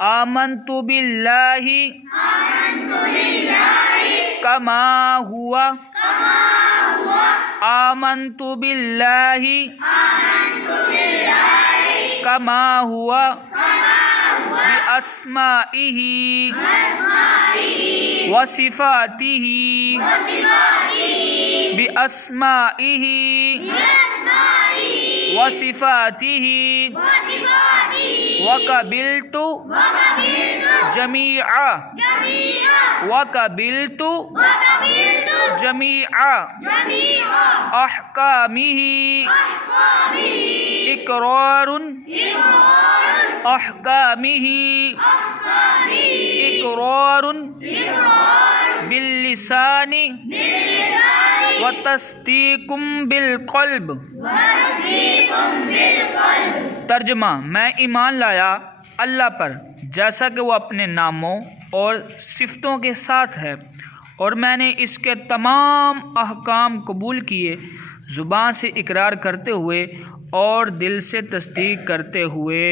آمنت باللہ کما ہوا آمنت باللہ کما ہوا بأسمائہ وصفاتہ بأسمائہ وصفاتہ وقبلت جمیع احکامہ اقرار احکامہ اقرار باللسان وتصدیق بالقلب۔ ترجمہ: میں ایمان لایا اللہ پر جیسا کہ وہ اپنے ناموں اور صفتوں کے ساتھ ہے، اور میں نے اس کے تمام احکام قبول کیے، زبان سے اقرار کرتے ہوئے اور دل سے تصدیق کرتے ہوئے۔